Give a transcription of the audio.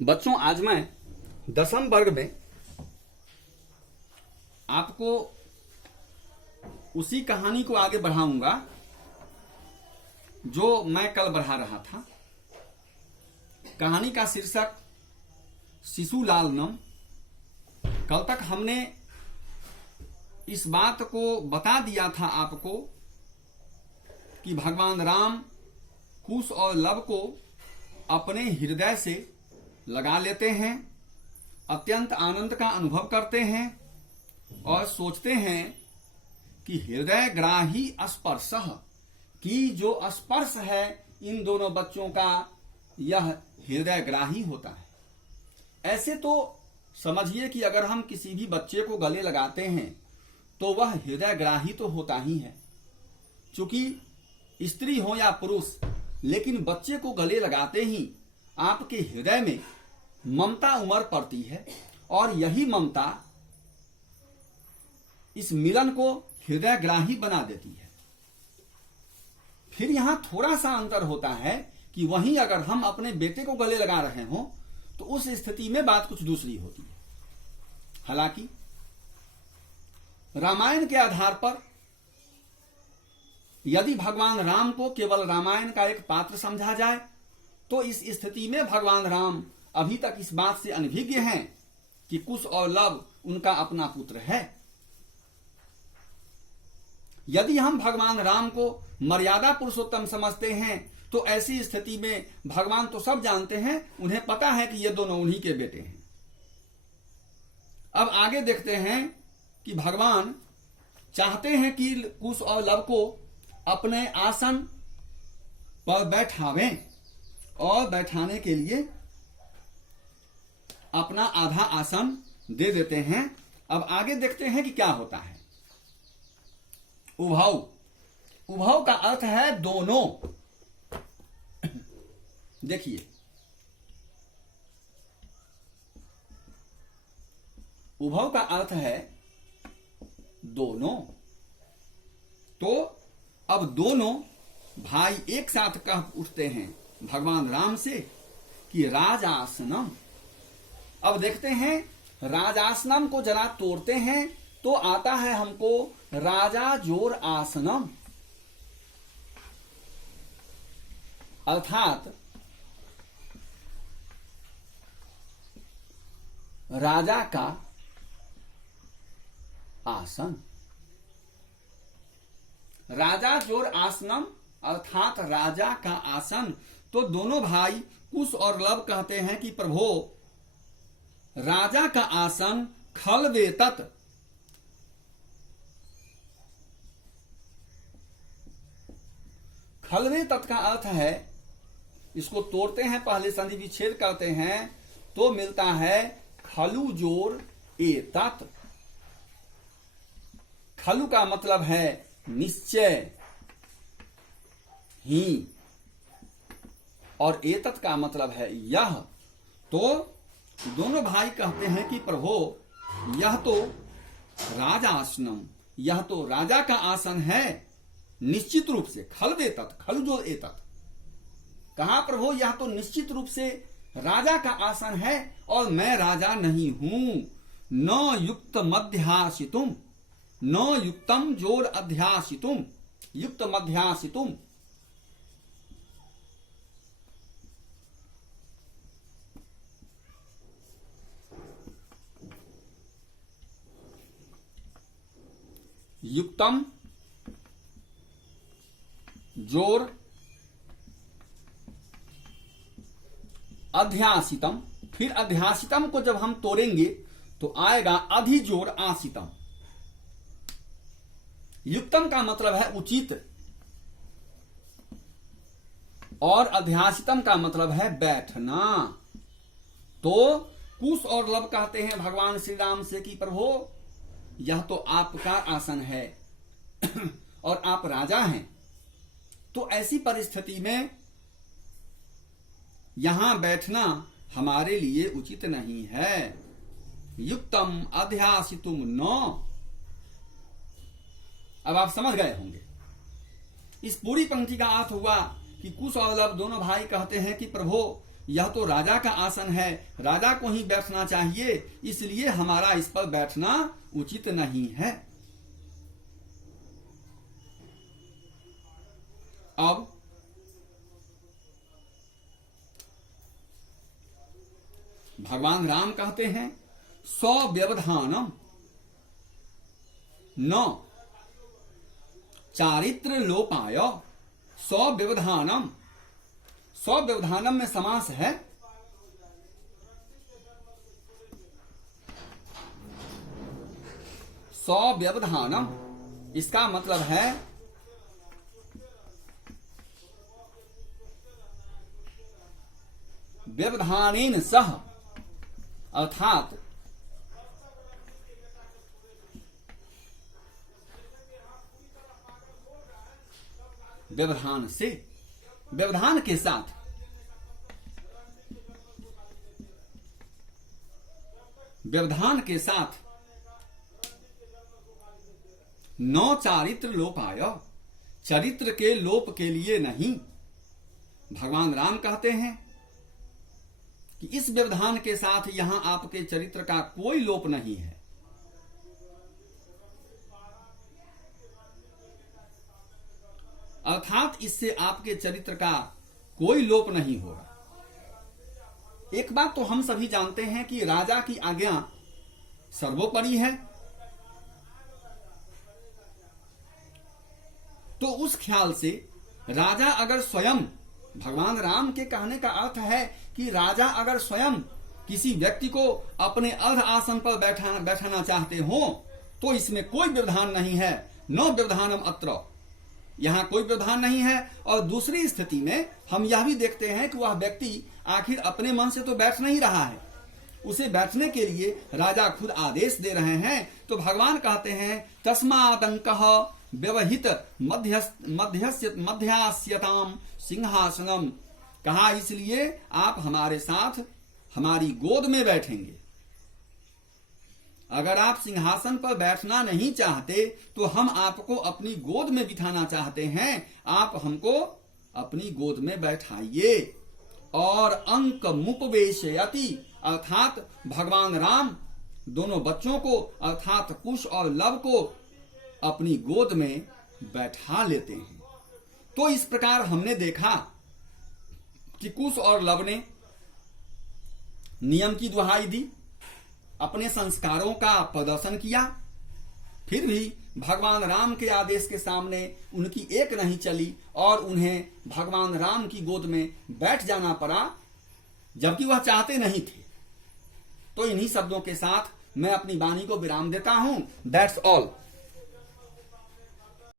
बच्चों, आज मैं 10वीं वर्ग में आपको उसी कहानी को आगे बढ़ाऊंगा जो मैं कल बढ़ा रहा था। कहानी का शीर्षक शिशुलाल नम। कल तक हमने इस बात को बता दिया था आपको कि भगवान राम कुश और लव को अपने हृदय से लगा लेते हैं, अत्यंत आनंद का अनुभव करते हैं और सोचते हैं कि हृदय ग्राही स्पर्श की जो स्पर्श है इन दोनों बच्चों का, यह हृदय ग्राही होता है। ऐसे तो समझिए कि अगर हम किसी भी बच्चे को गले लगाते हैं तो वह हृदय ग्राही तो होता ही है, चूंकि स्त्री हो या पुरुष, लेकिन बच्चे को गले लगाते ही आपके हृदय में ममता उमड़ पड़ती है और यही ममता इस मिलन को हृदय ग्राही बना देती है। फिर यहां थोड़ा सा अंतर होता है कि वहीं अगर हम अपने बेटे को गले लगा रहे हों तो उस स्थिति में बात कुछ दूसरी होती है। हालांकि रामायण के आधार पर यदि भगवान राम को केवल रामायण का एक पात्र समझा जाए तो इस स्थिति में भगवान राम अभी तक इस बात से अनभिज्ञ हैं कि कुश और लव उनका अपना पुत्र है। यदि हम भगवान राम को मर्यादा पुरुषोत्तम समझते हैं तो ऐसी स्थिति में भगवान तो सब जानते हैं, उन्हें पता है कि ये दोनों उन्हीं के बेटे हैं। अब आगे देखते हैं कि भगवान चाहते हैं कि कुश और लव को अपने आसन पर बैठावें और बैठाने के लिए अपना आधा आसन दे देते हैं। अब आगे देखते हैं कि क्या होता है। उभौ, उभौ का अर्थ है दोनों। देखिए, उभौ का अर्थ है दोनों। तो अब दोनों भाई एक साथ कह उठते हैं भगवान राम से कि राजासनम। अब देखते हैं, राजासनम को जरा तोड़ते हैं तो आता है हमको राजा जोर आसनम, अर्थात राजा का आसन। राजा जोर आसनम अर्थात राजा का आसन। तो दोनों भाई कुश और लव कहते हैं कि प्रभो, राजा का आसन खलवेतत, खलवेतत का अर्थ है, इसको तोड़ते हैं, पहले संधि विच्छेद करते हैं तो मिलता है खलु जोर एतत। खलु का मतलब है निश्चय ही और एतत का मतलब है यह। तो दोनों भाई कहते हैं कि प्रभो, यह तो राजासनम, यह तो राजा का आसन है निश्चित रूप से। खलवेतत, खलु जो एतत, कहा प्रभो यह तो निश्चित रूप से राजा का आसन है और मैं राजा नहीं हूं। न युक्त मध्यासितुम, न युक्तम जोर अध्यासितुम, युक्त मध्यासितुम। युक्तम जोर अध्यासितम। फिर अध्यासितम को जब हम तोड़ेंगे तो आएगा अधिजोर आसितम। युक्तम का मतलब है उचित और अध्यासितम का मतलब है बैठना। तो कुश और लव कहते हैं भगवान श्री राम से कि प्रभो, यह तो आपका आसन है और आप राजा हैं, तो ऐसी परिस्थिति में यहां बैठना हमारे लिए उचित नहीं है। युक्तम अध्यासितुम न। अब आप समझ गए होंगे। इस पूरी पंक्ति का अर्थ हुआ कि कुश और लव दोनों भाई कहते हैं कि प्रभो यह तो राजा का आसन है, राजा को ही बैठना चाहिए, इसलिए हमारा इस पर बैठना उचित नहीं है। अब भगवान राम कहते हैं स्वव्यवधानम न चारित्र लोपाय। स्वव्यवधानम, स्वव्यवधानम में समास है। स्वव्यवधानम इसका मतलब है व्यवधानेन सह, अर्थात व्यवधान से, व्यवधान के साथ, व्यवधान के साथ न चारित्र लोपाय, चरित्र के लोप के लिए नहीं। भगवान राम कहते हैं कि इस व्यवधान के साथ यहां आपके चरित्र का कोई लोप नहीं है। अर्थात इससे आपके चरित्र का कोई लोप नहीं होगा। एक बात तो हम सभी जानते हैं कि राजा की आज्ञा सर्वोपरि है, तो उस ख्याल से राजा अगर स्वयं, भगवान राम के कहने का अर्थ है कि राजा अगर स्वयं किसी व्यक्ति को अपने अर्ध आसन पर बैठाना चाहते हो तो इसमें कोई व्यवधान नहीं है। न व्यवधानम अत्र, यहां कोई व्यवधान नहीं है। और दूसरी स्थिति में हम यह भी देखते हैं कि वह व्यक्ति आखिर अपने मन से तो बैठ नहीं रहा है, उसे बैठने के लिए राजा खुद आदेश दे रहे हैं। तो भगवान कहते हैं तस्मादंकः व्यवहित मध्यास्यताम सिंहासनम, कहा इसलिए आप हमारे साथ हमारी गोद में बैठेंगे। अगर आप सिंहासन पर बैठना नहीं चाहते तो हम आपको अपनी गोद में बिठाना चाहते हैं, आप हमको अपनी गोद में बैठाइए। और अंक मुपवेशयति, अर्थात भगवान राम दोनों बच्चों को अर्थात कुश और लव को अपनी गोद में बैठा लेते हैं। तो इस प्रकार हमने देखा कि कुश और लव ने नियम की दुहाई दी, अपने संस्कारों का प्रदर्शन किया, फिर भी भगवान राम के आदेश के सामने उनकी एक नहीं चली और उन्हें भगवान राम की गोद में बैठ जाना पड़ा, जबकि वह चाहते नहीं थे। तो इन्हीं शब्दों के साथ मैं अपनी वाणी को विराम देता हूं। That's all.